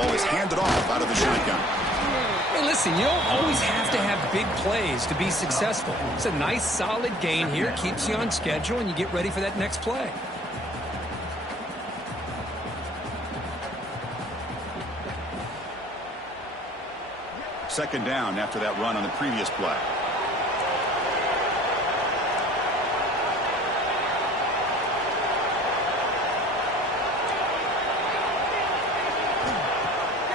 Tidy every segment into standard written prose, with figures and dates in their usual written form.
ball is handed off out of the shotgun. Hey, listen, you don't always have to have big plays to be successful. It's a nice, solid gain here. Keeps you on schedule, and you get ready for that next play. Second down after that run on the previous play.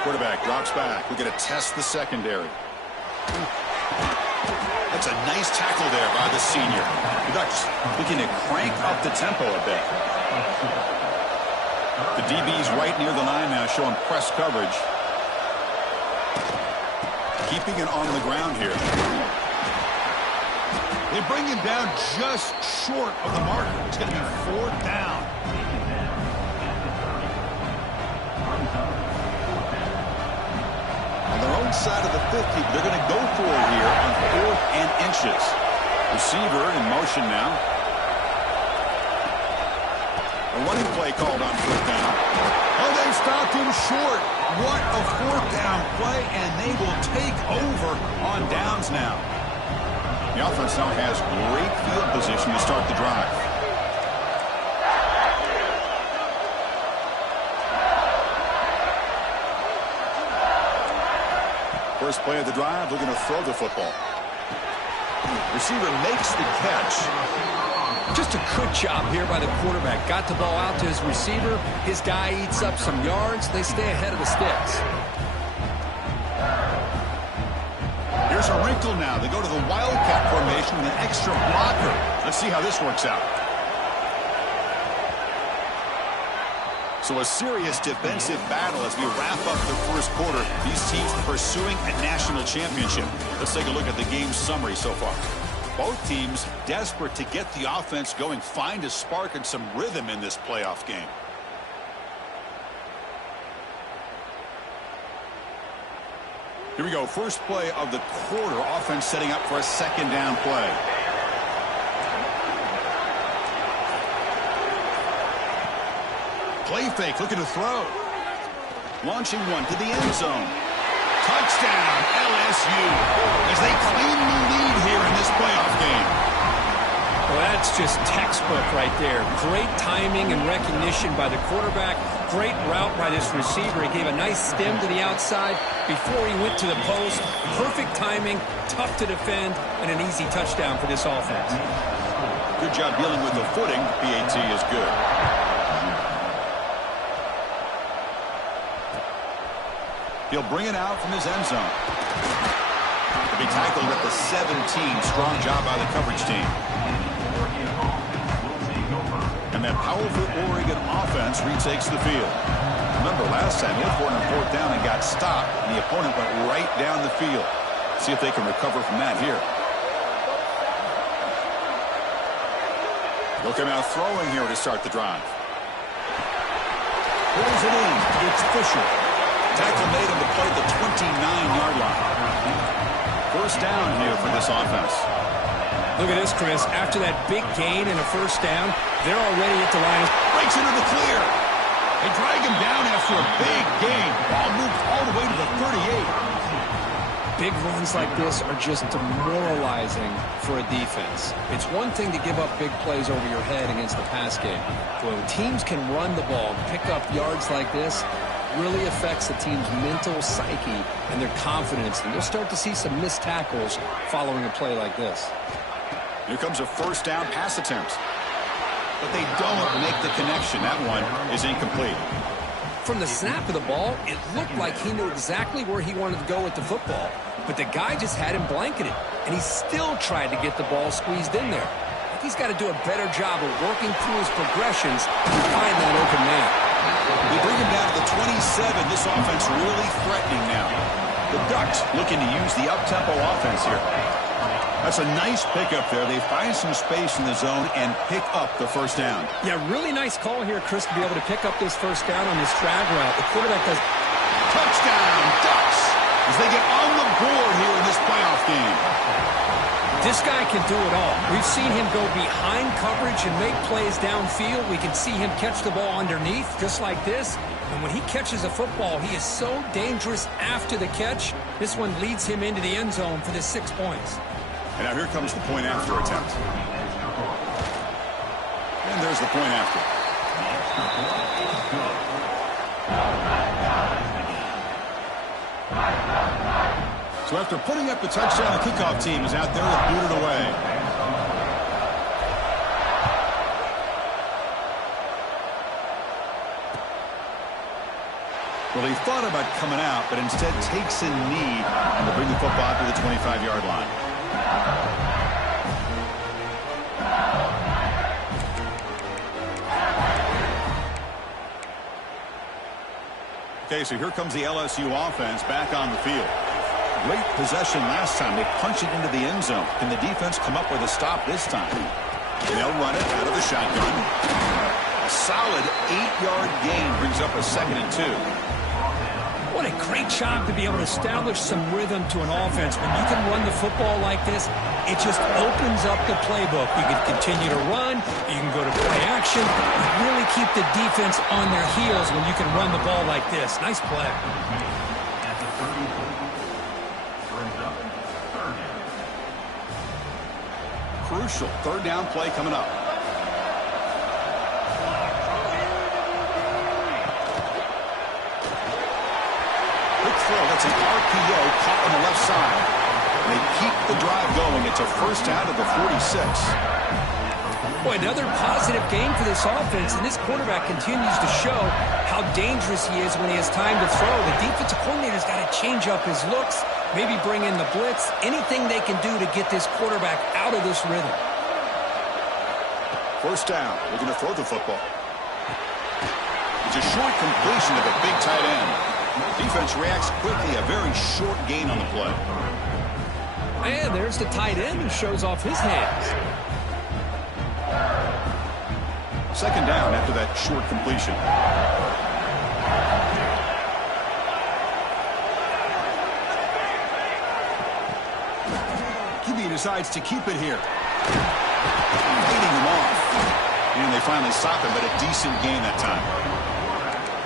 Quarterback drops back. We're going to test the secondary. That's a nice tackle there by the senior. The Ducks looking to crank up the tempo a bit. The DB's right near the line now, showing press coverage. Keeping it on the ground here. They bring him down just short of the marker. It's going to be fourth down. On their own side of the 50, they're going to go for it here on 4th and inches. Receiver in motion now. A running play called on 4th down. Oh, they stopped him short. What a 4th down play, and they will take over on downs now. The offense now has great field position to start the drive. First play of the drive, looking to throw the football. Receiver makes the catch. Just a good job here by the quarterback. Got the ball out to his receiver. His guy eats up some yards. They stay ahead of the sticks. Here's a wrinkle now. They go to the wildcat formation with an extra blocker. Let's see how this works out. So a serious defensive battle as we wrap up the first quarter. These teams pursuing a national championship. Let's take a look at the game summary so far. Both teams desperate to get the offense going, find a spark and some rhythm in this playoff game. Here we go. First play of the quarter. Offense setting up for a second down play. Play fake, looking to throw. Launching one to the end zone. Touchdown, LSU, as they claim the lead here in this playoff game. Well, that's just textbook right there. Great timing and recognition by the quarterback. Great route by this receiver. He gave a nice stem to the outside before he went to the post. Perfect timing, tough to defend, and an easy touchdown for this offense. Good job dealing with the footing. PAT is good. He'll bring it out from his end zone. To be tackled at the 17. Strong job by the coverage team. And that powerful Oregon offense retakes the field. Remember, last time they had for it on 4th down and got stopped, and the opponent went right down the field. See if they can recover from that here. They'll come out throwing here to start the drive. Pulls it in. It's Fisher. Tackle made on the play at the 29-yard line. First down here for this offense. Look at this, Chris. After that big gain and a first down, they're already at the line. Breaks into the clear. They drag him down after a big gain. Ball moved all the way to the 38. Big runs like this are just demoralizing for a defense. It's one thing to give up big plays over your head against the pass game. But when teams can run the ball, pick up yards like this, really affects the team's mental psyche and their confidence. And you'll start to see some missed tackles following a play like this. Here comes a first down pass attempt. But they don't make the connection. That one is incomplete. From the snap of the ball, it looked like he knew exactly where he wanted to go with the football. But the guy just had him blanketed, and he still tried to get the ball squeezed in there. I think he's got to do a better job of working through his progressions to find that open man. They bring him down to the 27. This offense really threatening now. The Ducks looking to use the up-tempo offense here. That's a nice pickup there. They find some space in the zone and pick up the first down. Yeah, really nice call here, Chris, to be able to pick up this first down on this drag route. The quarterback does. Touchdown, Ducks. as they get on the board here in this playoff game. This guy can do it all. We've seen him go behind coverage and make plays downfield. We can see him catch the ball underneath, just like this. And when he catches a football, he is so dangerous after the catch. This one leads him into the end zone for the 6 points. And now here comes the point after attempt. And there's the point after. So after putting up the touchdown, the kickoff team is out there to boot it away. Well, he thought about coming out, but instead takes a knee and will bring the football to the 25-yard line. Okay, so here comes the LSU offense back on the field. Great possession last time. They punched it into the end zone. Can the defense come up with a stop this time? They'll run it out of the shotgun. A solid 8-yard gain brings up a 2nd and 2. What a great job to be able to establish some rhythm to an offense. When you can run the football like this, it just opens up the playbook. You can continue to run. You can go to play action. You really keep the defense on their heels when you can run the ball like this. Nice play. Crucial 3rd down play coming up. Quick throw. That's an RPO caught on the left side. And they keep the drive going. It's a 1st down to the 46. Boy, another positive game for this offense, and this quarterback continues to show how dangerous he is when he has time to throw. The defensive coordinator's got to change up his looks, maybe bring in the blitz, anything they can do to get this quarterback out of this rhythm. 1st down, looking to throw the football. It's a short completion of a big tight end. Defense reacts quickly, a very short gain on the play. And there's the tight end who shows off his hands. 2nd down after that short completion. QB decides to keep it here. Leading him off. And they finally stop him, but a decent gain that time.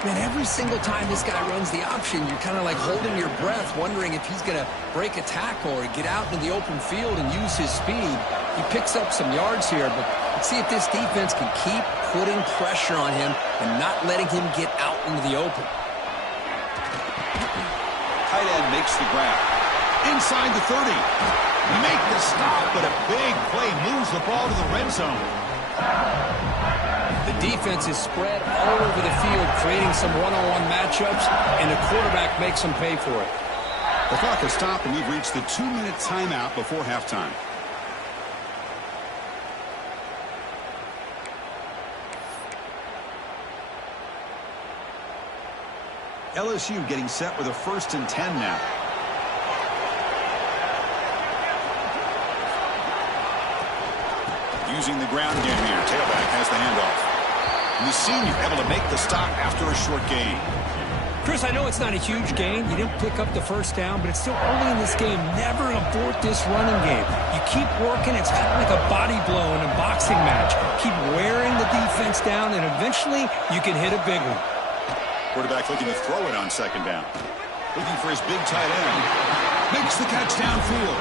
Man, every single time this guy runs the option, you're kind of like holding your breath, wondering if he's going to break a tackle or get out into the open field and use his speed. He picks up some yards here, but let's see if this defense can keep putting pressure on him and not letting him get out into the open. Tight end makes the grab. Inside the 30. Make the stop, but a big play moves the ball to the red zone. The defense is spread all over the field, creating some one-on-one matchups, and the quarterback makes them pay for it. The clock has stopped, and we've reached the 2-minute timeout before halftime. LSU getting set with a 1st and 10 now. Using the ground game here. Tailback has the handoff. And the senior able to make the stop after a short gain. Chris, I know it's not a huge gain. You didn't pick up the 1st down, but it's still early in this game. Never abort this running game. You keep working. It's kind of like a body blow in a boxing match. Keep wearing the defense down, and eventually you can hit a big one. Quarterback looking to throw it on 2nd down. Looking for his big tight end. Makes the catch downfield.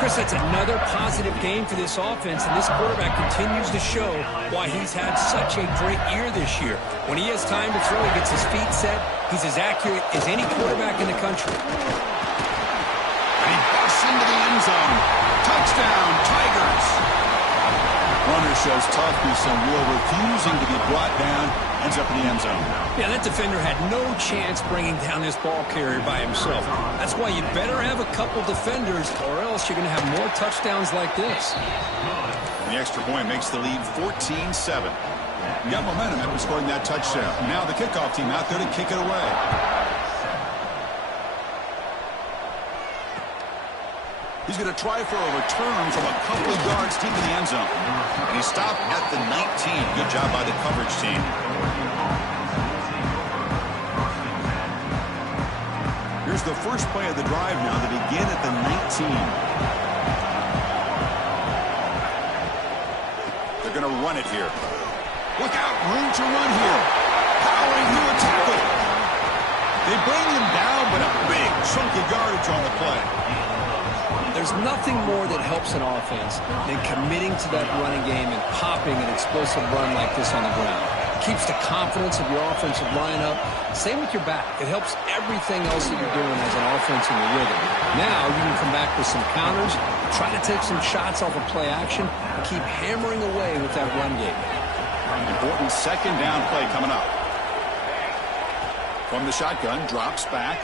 Chris, that's another positive game for this offense, and this quarterback continues to show why he's had such a great year this year. When he has time to throw, he gets his feet set. He's as accurate as any quarterback in the country. And he busts into the end zone. Touchdown, Tigers. Runner shows toughness and will, refusing to be brought down. Ends up in the end zone. Yeah, that defender had no chance bringing down this ball carrier by himself. That's why you better have a couple defenders, or else you're going to have more touchdowns like this. The extra point makes the lead 14-7. Got momentum after scoring that touchdown. Now the kickoff team out there to kick it away. He's going to try for a return from a couple of yards deep in the end zone. And he stopped at the 19. Good job by the coverage team. Here's is the first play of the drive now. They begin at the 19. They're going to run it here. Look out, room to run here. Powering through a tackle. They bring him down, but a big chunk of yardage on the play. There's nothing more that helps an offense than committing to that running game and popping an explosive run like this on the ground. It keeps the confidence of your offensive lineup. Same with your back. It helps everything else that you're doing as an offense in your rhythm. Now you can come back with some counters, try to take some shots off of play action, and keep hammering away with that run game. Important second down play coming up. From the shotgun, drops back.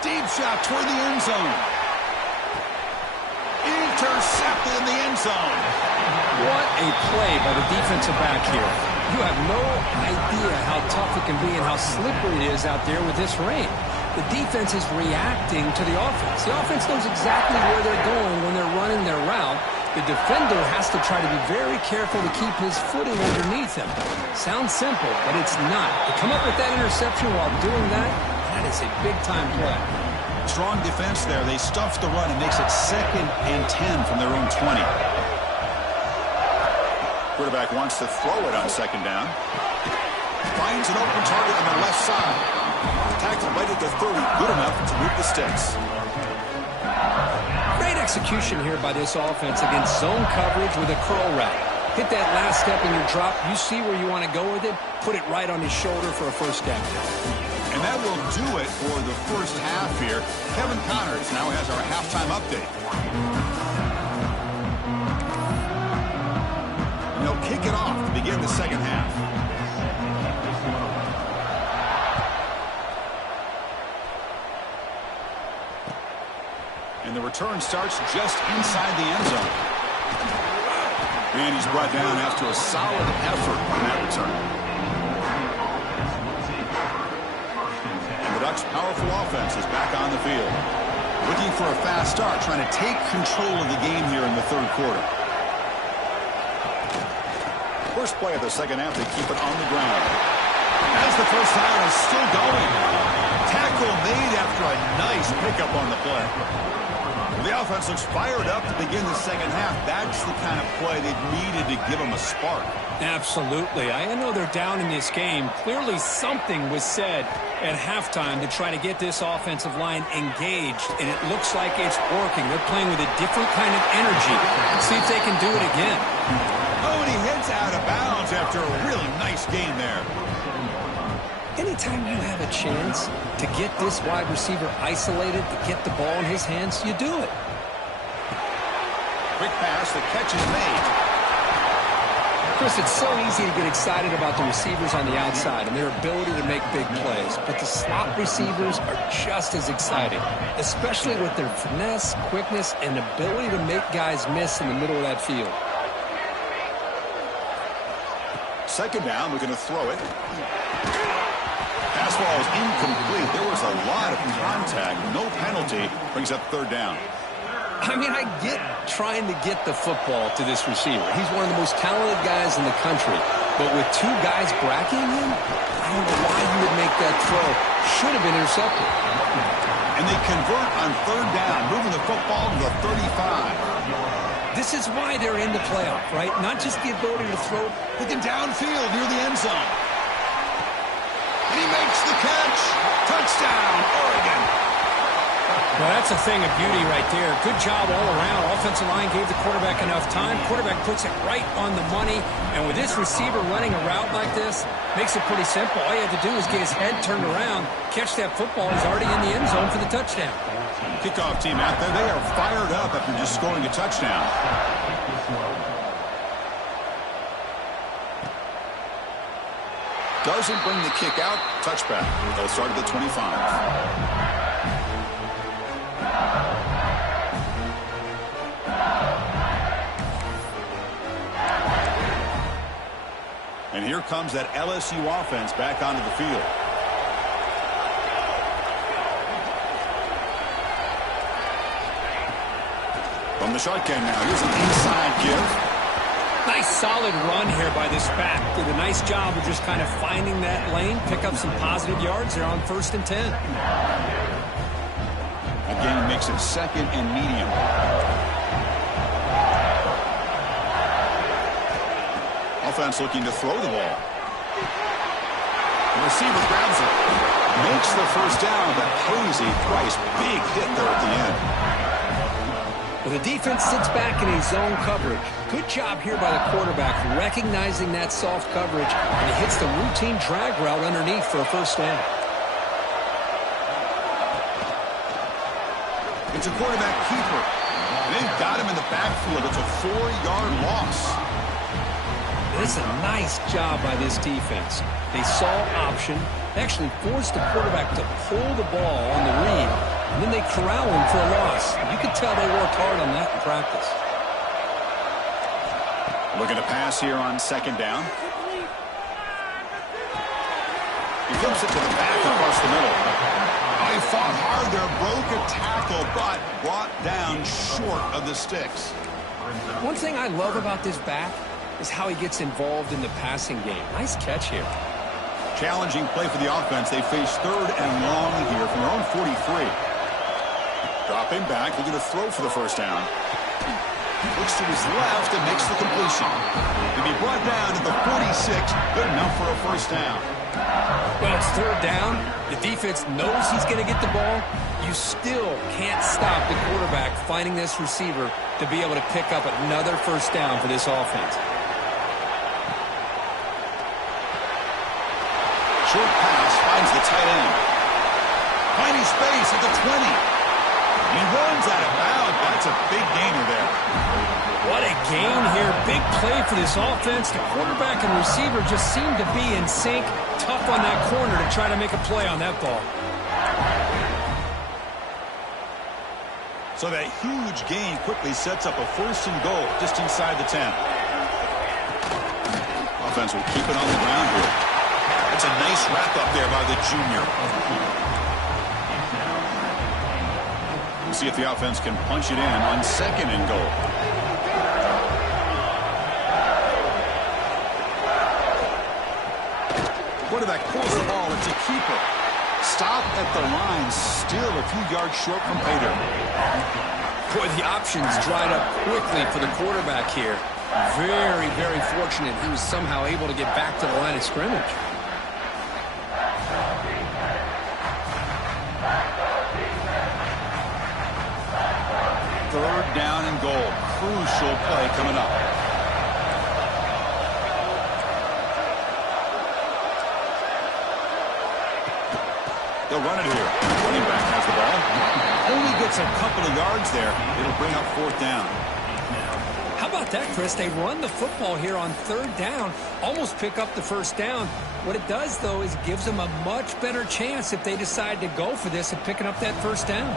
Deep shot toward the end zone. Intercepted in the end zone. What a play by the defensive back here. You have no idea how tough it can be and how slippery it is out there with this rain. The defense is reacting to the offense. The offense knows exactly where they're going when they're running their route. The defender has to try to be very careful to keep his footing underneath him. Sounds simple, but it's not. To come up with that interception while doing that, that is a big-time play. Strong defense there. They stuff the run and makes it 2nd and 10 from their own 20. Quarterback wants to throw it on second down. Finds an open target on the left side. Tackled right at the 30. Good enough to move the sticks. Great execution here by this offense against zone coverage with a curl route. Hit that last step in your drop. You see where you want to go with it. Put it right on his shoulder for a first down. And that will do it for the first half here. Kevin Connors now has our halftime update. And they'll kick it off to begin the second half. And the return starts just inside the end zone. And he's brought down after a solid effort on that return. Ducks' powerful offense is back on the field. Looking for a fast start, trying to take control of the game here in the third quarter. First play of the second half, they keep it on the ground. As the first down is still going. Tackle made after a nice pickup on the play. The offense looks fired up to begin the second half. That's the kind of play they've needed to give them a spark. Absolutely. I know they're down in this game. Clearly something was said at halftime to try to get this offensive line engaged, and it looks like it's working. They're playing with a different kind of energy. Let's see if they can do it again. Oh, and he heads out of bounds after a really nice game there. Anytime you have a chance to get this wide receiver isolated, to get the ball in his hands, you do it. Quick pass, the catch is made. Chris, it's so easy to get excited about the receivers on the outside and their ability to make big plays, but the slot receivers are just as exciting, especially with their finesse, quickness, and ability to make guys miss in the middle of that field. Second down, we're going to throw it. Pass ball is incomplete. There was a lot of contact. No penalty. Brings up third down. I mean, I get trying to get the football to this receiver. He's one of the most talented guys in the country. But with two guys bracketing him, I don't know why you would make that throw. Should have been intercepted. And they convert on third down, moving the football to the 35. This is why they're in the playoff, right? Not just the ability to throw. Looking downfield near the end zone. And he makes the catch. Touchdown, Oregon. Well, that's a thing of beauty right there. Good job all around. Offensive line gave the quarterback enough time. Quarterback puts it right on the money. And with this receiver running a route like this, makes it pretty simple. All you have to do is get his head turned around, catch that football. He's already in the end zone for the touchdown. Kickoff team out there. They are fired up after just scoring a touchdown. Doesn't bring the kick out. Touchback. They'll start at the 25. And here comes that LSU offense back onto the field. From the shotgun now, here's an inside give. Nice solid run here by this back. Did a nice job of just kind of finding that lane, pick up some positive yards there on 1st and 10. Again, makes it 2nd and medium. Offense looking to throw the ball. The receiver grabs it. Makes the 1st down, but pays a price. Big hit there at the end. Well, the defense sits back in a zone coverage. Good job here by the quarterback, recognizing that soft coverage, and he hits the routine drag route underneath for a 1st down. It's a quarterback keeper. They've got him in the backfield. It's a 4-yard loss. This is a nice job by this defense. They saw option. They actually forced the quarterback to pull the ball on the read, and then they corral him for a loss. You could tell they worked hard on that in practice. Looking to pass here on 2nd down. He flips it to the back across the middle. Oh, he fought hard there, broke a tackle, but brought down short of the sticks. One thing I love about this back is how he gets involved in the passing game. Nice catch here. Challenging play for the offense. They face 3rd and long here from their own 43. Dropping back, looking to throw for the 1st down. Looks to his left and makes the completion. To be brought down to the 46, good enough for a 1st down. Well, it's 3rd down. The defense knows he's going to get the ball. You still can't stop the quarterback finding this receiver to be able to pick up another 1st down for this offense. Short pass finds the tight end. Finding space at the 20. He runs out of bounds. That's a big gainer there. What a gain here. Big play for this offense. The quarterback and receiver just seem to be in sync. Tough on that corner to try to make a play on that ball. So that huge gain quickly sets up a 1st and goal just inside the 10. Offense will keep it on the ground here. That's a nice wrap up there by the junior. We'll see if the offense can punch it in on 2nd and goal. Quarterback pulls the ball. It's a keeper. Stop at the line. Still a few yards short from pay dirt. Boy, the options dried up quickly for the quarterback here. Very, very fortunate he was somehow able to get back to the line of scrimmage. 3rd down and goal. Crucial play coming up. They'll run it here. Running back has the ball. Only gets a couple of yards there. It'll bring up 4th down. How about that, Chris? They run the football here on 3rd down, almost pick up the 1st down. What it does, though, is it gives them a much better chance if they decide to go for this and picking up that 1st down.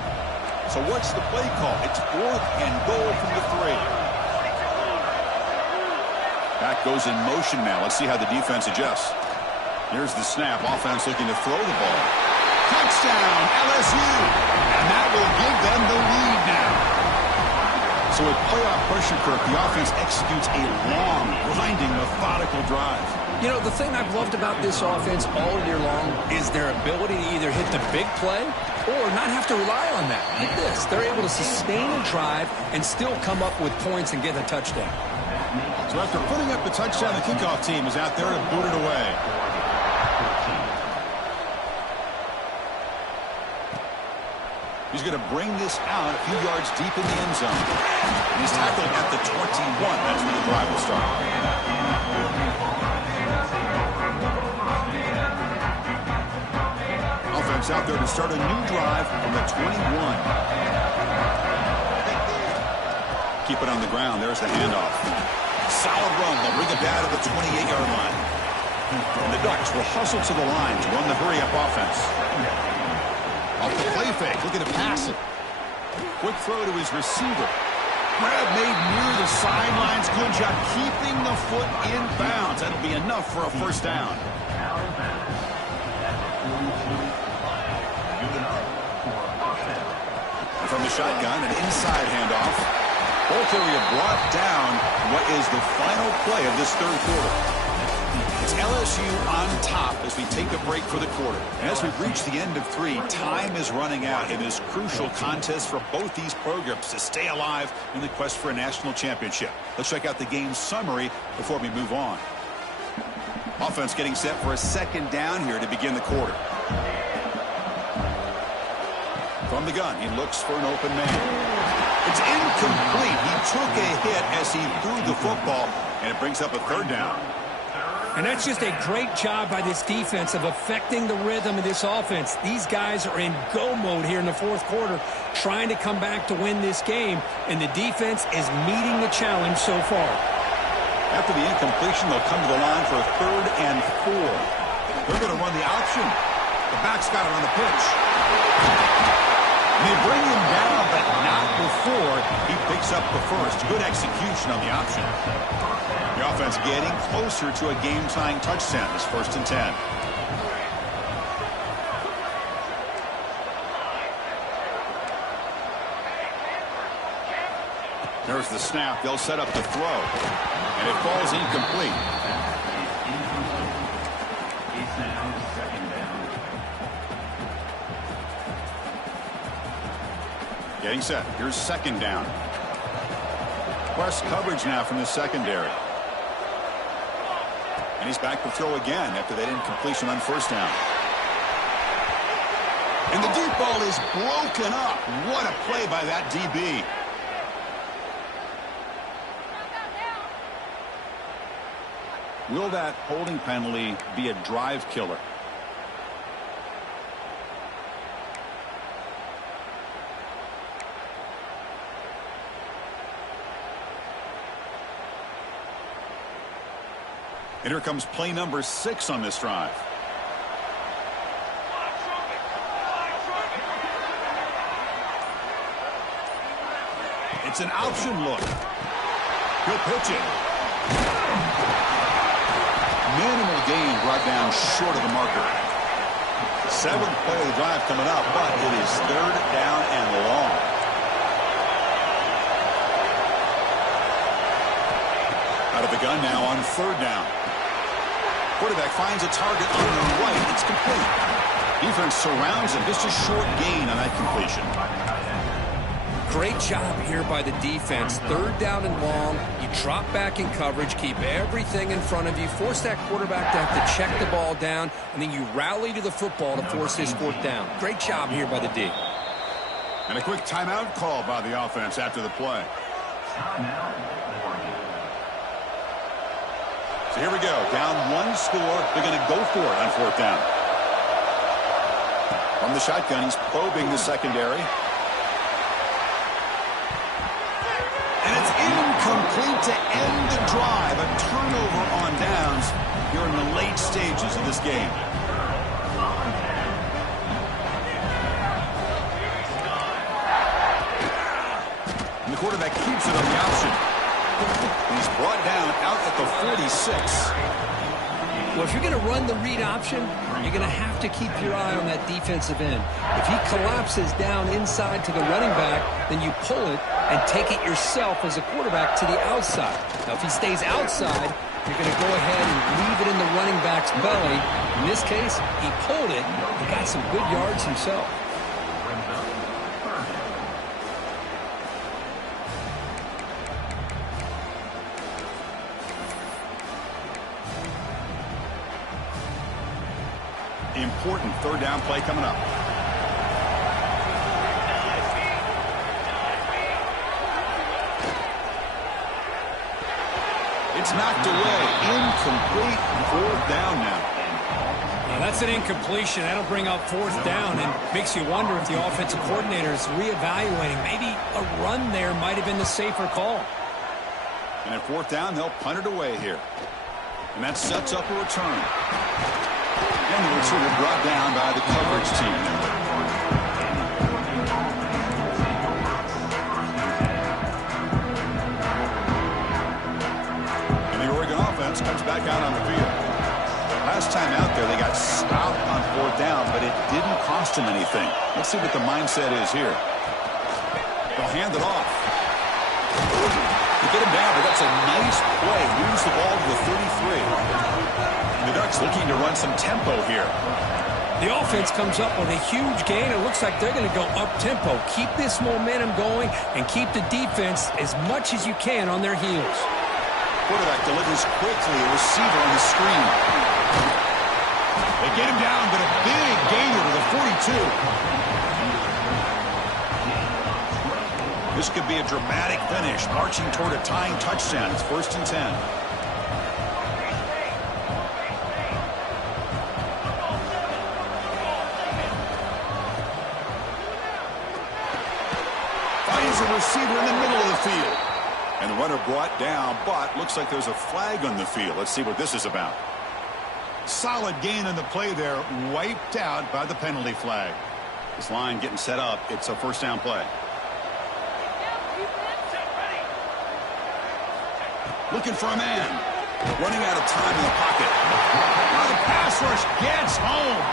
So what's the play call? It's 4th and goal from the 3. Back goes in motion now. Let's see how the defense adjusts. Here's the snap. Offense looking to throw the ball. Touchdown, LSU. And that will give them the lead now. So with playoff pressure, Kirk, the offense executes a long, grinding, methodical drive. You know, the thing I've loved about this offense all year long is their ability to either hit the big play or not have to rely on that. Like this, they're able to sustain a drive and still come up with points and get a touchdown. So after putting up the touchdown, the kickoff team is out there to boot it away. He's going to bring this out a few yards deep in the end zone. And he's tackled at the 21. That's where the drive will start. Offense out there to start a new drive from the 21. Keep it on the ground. There's the handoff. Solid run. They'll bring it down to the 28-yard line. And the Ducks will hustle to the line to run the hurry-up offense. Off the play fake, looking to pass it. Quick throw to his receiver. Grab made near the sidelines. Good job keeping the foot in bounds. That'll be enough for a 1st down. From the shotgun, an inside handoff. Burkhead brought down what is the final play of this third quarter. It's LSU on top as we take a break for the quarter. And as we've reached the end of 3, time is running out in this crucial contest for both these programs to stay alive in the quest for a national championship. Let's check out the game summary before we move on. Offense getting set for a second down here to begin the quarter. From the gun, he looks for an open man. It's incomplete. He took a hit as he threw the football, and it brings up a third down. And that's just a great job by this defense of affecting the rhythm of this offense. These guys are in go mode here in the fourth quarter, trying to come back to win this game, and the defense is meeting the challenge so far. After the incompletion, they'll come to the line for a 3rd and 4. They're going to run the option. The back's got it on the pitch. And they bring him down, but not before he picks up the first. Good execution on the option. The offense getting closer to a game-tying touchdown. It's 1st and 10. There's the snap. They'll set up the throw. And it falls incomplete. Getting set. Here's 2nd down. Press coverage now from the secondary. And he's back to throw again after that incompletion on 1st down. And the deep ball is broken up. What a play by that DB. Will that holding penalty be a drive killer? And here comes play number 6 on this drive. It's an option look. He'll pitch it. Minimal gain brought down short of the marker. 7th play of the drive coming up, but it is 3rd down and long. Out of the gun now on 3rd down. Quarterback finds a target on the right. It's complete. Defense surrounds him. Just a short gain on that completion. Great job here by the defense. 3rd down and long. You drop back in coverage, keep everything in front of you, force that quarterback to have to check the ball down, and then you rally to the football to force this 4th down. Great job here by the D. And a quick timeout call by the offense after the play. So here we go. Down 1 score. They're going to go for it on 4th down. From the shotgun, he's probing the secondary. And it's incomplete to end the drive. A turnover on downs here in the late stages of this game. And the quarterback keeps it on the option. He's brought down out at the 46. Well, if you're going to run the read option, you're going to have to keep your eye on that defensive end. If he collapses down inside to the running back, then you pull it and take it yourself as a quarterback to the outside. Now, if he stays outside, you're going to go ahead and leave it in the running back's belly. In this case, he pulled it. He got some good yards himself. Important 3rd down play coming up. It's knocked away. Incomplete. 4th down now. Now that's an incompletion. That'll bring up 4th down and makes you wonder if the offensive coordinator is reevaluating. Maybe a run there might have been the safer call. And at 4th down, they'll punt it away here. And that sets up a return. And the returner brought down by the coverage team. And the Oregon offense comes back out on the field. Last time out there, they got stopped on 4th down, but it didn't cost them anything. Let's see what the mindset is here. They'll hand it off. to get him down, but that's a nice play. Moves the ball to the 33. The Ducks looking to run some tempo here. The offense comes up with a huge gain. It looks like they're going to go up-tempo. Keep this momentum going and keep the defense as much as you can on their heels. Quarterback delivers quickly. A receiver on the screen. They get him down, but a big gainer to the 42. This could be a dramatic finish, marching toward a tying touchdown. It's 1st and 10. Finds a receiver in the middle of the field. And the runner brought down, but looks like there's a flag on the field. Let's see what this is about. Solid gain on the play there, wiped out by the penalty flag. This line getting set up. It's a 1st down play. Looking for a man. Running out of time in the pocket. The pass rush gets home.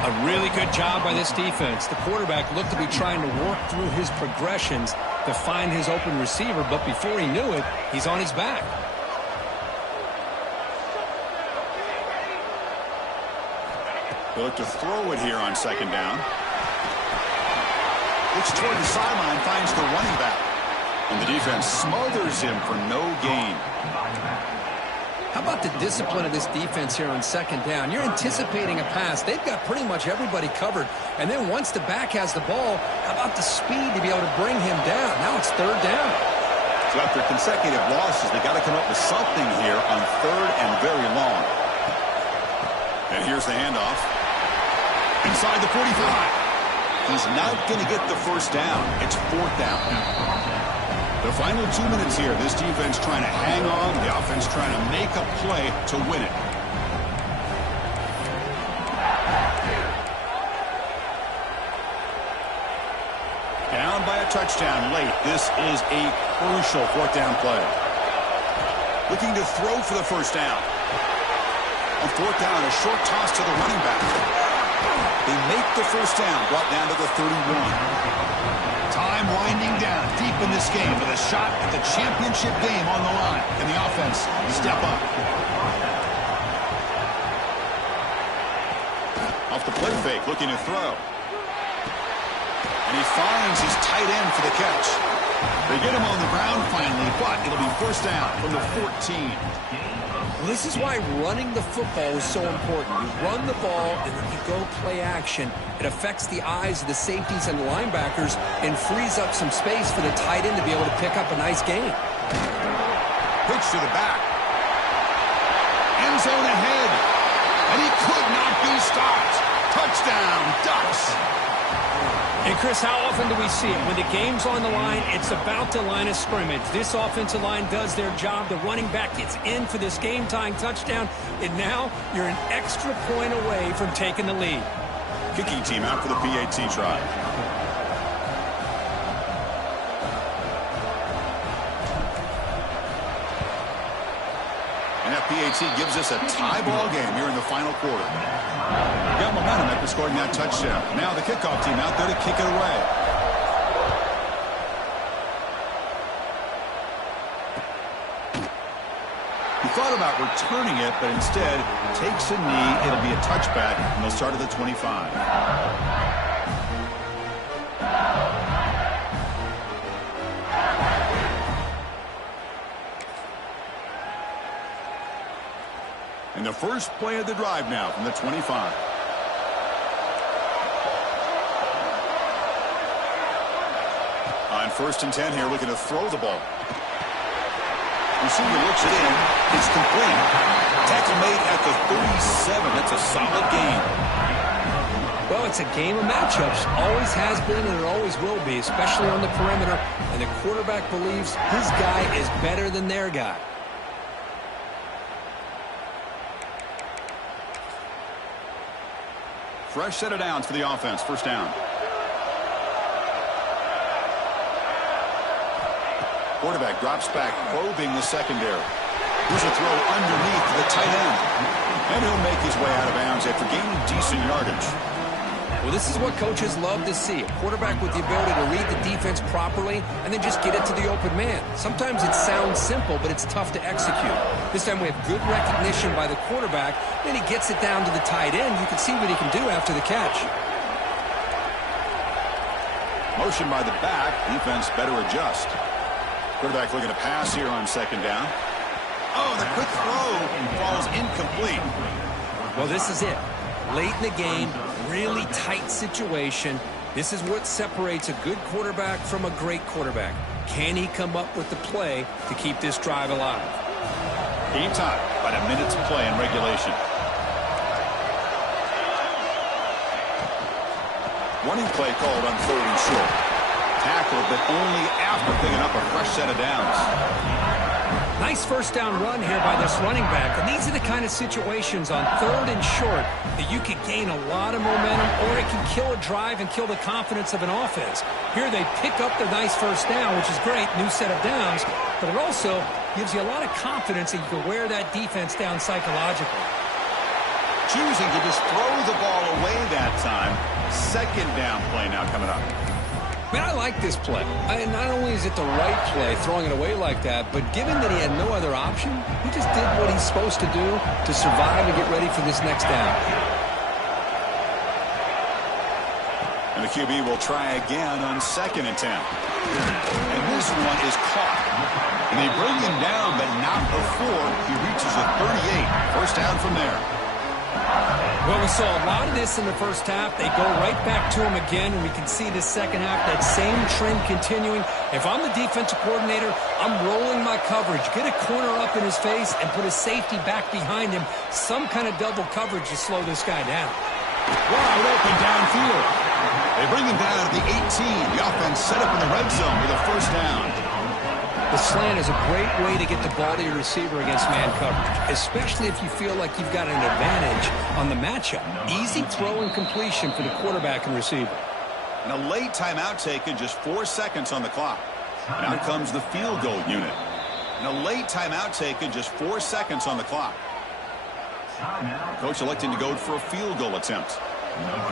A really good job by this defense. The quarterback looked to be trying to work through his progressions to find his open receiver, but before he knew it, he's on his back. They look to throw it here on 2nd down. Looks toward the sideline, finds the running back. And the defense smothers him for no gain. How about the discipline of this defense here on 2nd down? You're anticipating a pass. They've got pretty much everybody covered. And then once the back has the ball, how about the speed to be able to bring him down? Now it's 3rd down. So after consecutive losses, they got to come up with something here on 3rd and very long. And here's the handoff. Inside the 45. He's not going to get the 1st down. It's 4th down. The final 2 minutes here. This defense trying to hang on. The offense trying to make a play to win it. Down by a touchdown late. This is a crucial 4th down play. Looking to throw for the 1st down. On 4th down, a short toss to the running back. They make the 1st down, brought down to the 31. Time winding down deep in this game with a shot at the championship game on the line. And the offense step up. Off the play fake, looking to throw. And he finds his tight end for the catch. They get him on the ground finally, but it'll be 1st down from the 14. Well, this is why running the football is so important. You run the ball, and then you go play action. It affects the eyes of the safeties and linebackers and frees up some space for the tight end to be able to pick up a nice gain. Pitch to the back. End zone ahead. And he could not be stopped. Touchdown, Ducks. And, Chris, how often do we see it? When the game's on the line, it's about the line of scrimmage. This offensive line does their job. The running back gets in for this game-tying touchdown, and now you're an extra point away from taking the lead. Kicking team out for the PAT try. And that PAT gives us a tie ball game here in the final quarter. Got momentum after scoring that touchdown. Now the kickoff team out there to kick it away. He thought about returning it, but instead takes a knee. It'll be a touchback, and they'll start at the 25. And the first play of the drive now from the 25. On 1st and 10 here, looking to throw the ball. Receiver looks it in. It's complete. Tackle made at the 37. That's a solid gain. Well, it's a game of matchups. Always has been and it always will be, especially on the perimeter. And the quarterback believes his guy is better than their guy. Fresh set of downs for the offense. 1st down. Quarterback drops back, probing the secondary. Here's a throw underneath the tight end. And he'll make his way out of bounds after gaining decent yardage. Well, this is what coaches love to see. A quarterback with the ability to read the defense properly and then just get it to the open man. Sometimes it sounds simple, but it's tough to execute. This time we have good recognition by the quarterback. Then he gets it down to the tight end. You can see what he can do after the catch. Motion by the back. Defense better adjust. Quarterback looking to pass here on second down. Oh, the quick throw falls incomplete. Well, this is it. Late in the game, really tight situation. This is what separates a good quarterback from a great quarterback. Can he come up with the play to keep this drive alive? Game time. About a minute to play in regulation. Running play called on 3rd and short. Tackle, but only after picking up a fresh set of downs. Nice first down run here by this running back. And these are the kind of situations on 3rd and short that you can gain a lot of momentum, or it can kill a drive and kill the confidence of an offense. Here they pick up the nice first down, which is great, new set of downs, but it also gives you a lot of confidence that you can wear that defense down psychologically. Choosing to just throw the ball away that time. Second down play now coming up. Man, I like this play. Not only is it the right play, throwing it away like that, but given that he had no other option, he just did what he's supposed to do to survive and get ready for this next down. And the QB will try again on second attempt. And this one is caught. And they bring him down, but not before he reaches a 38. First down from there. Well, we saw a lot of this in the first half. They go right back to him again, and we can see the second half, that same trend continuing. If I'm the defensive coordinator, I'm rolling my coverage. Get a corner up in his face and put a safety back behind him. Some kind of double coverage to slow this guy down. Wide open downfield. They bring him down at the 18. The offense set up in the red zone with a first down. The slant is a great way to get the ball to your receiver against man coverage, especially if you feel like you've got an advantage on the matchup. Easy throw and completion for the quarterback and receiver. And a late timeout taken, just 4 seconds on the clock. And out comes the field goal unit. And a late timeout taken, just 4 seconds on the clock. Coach electing to go for a field goal attempt.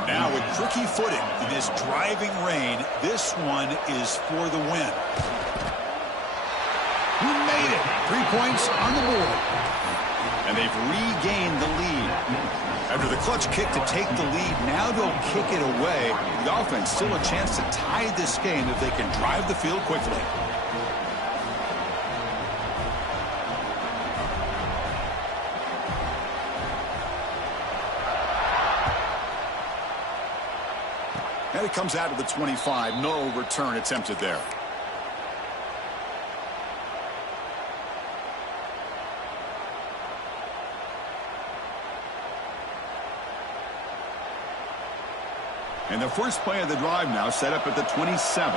Now with tricky footing in this driving rain, this one is for the win. Who made it? 3 points on the board. And they've regained the lead. After the clutch kick to take the lead, now they'll kick it away. The offense still a chance to tie this game if they can drive the field quickly. And it comes out of the 25. No return attempted there. And the first play of the drive now set up at the 27.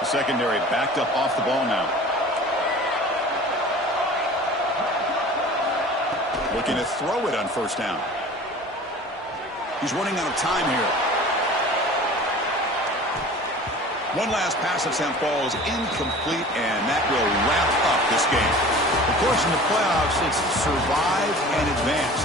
The secondary backed up off the ball now. Looking to throw it on first down. He's running out of time here. One last pass attempt falls incomplete, and that will wrap up this game. Of course, in the playoffs, it's survive and advance.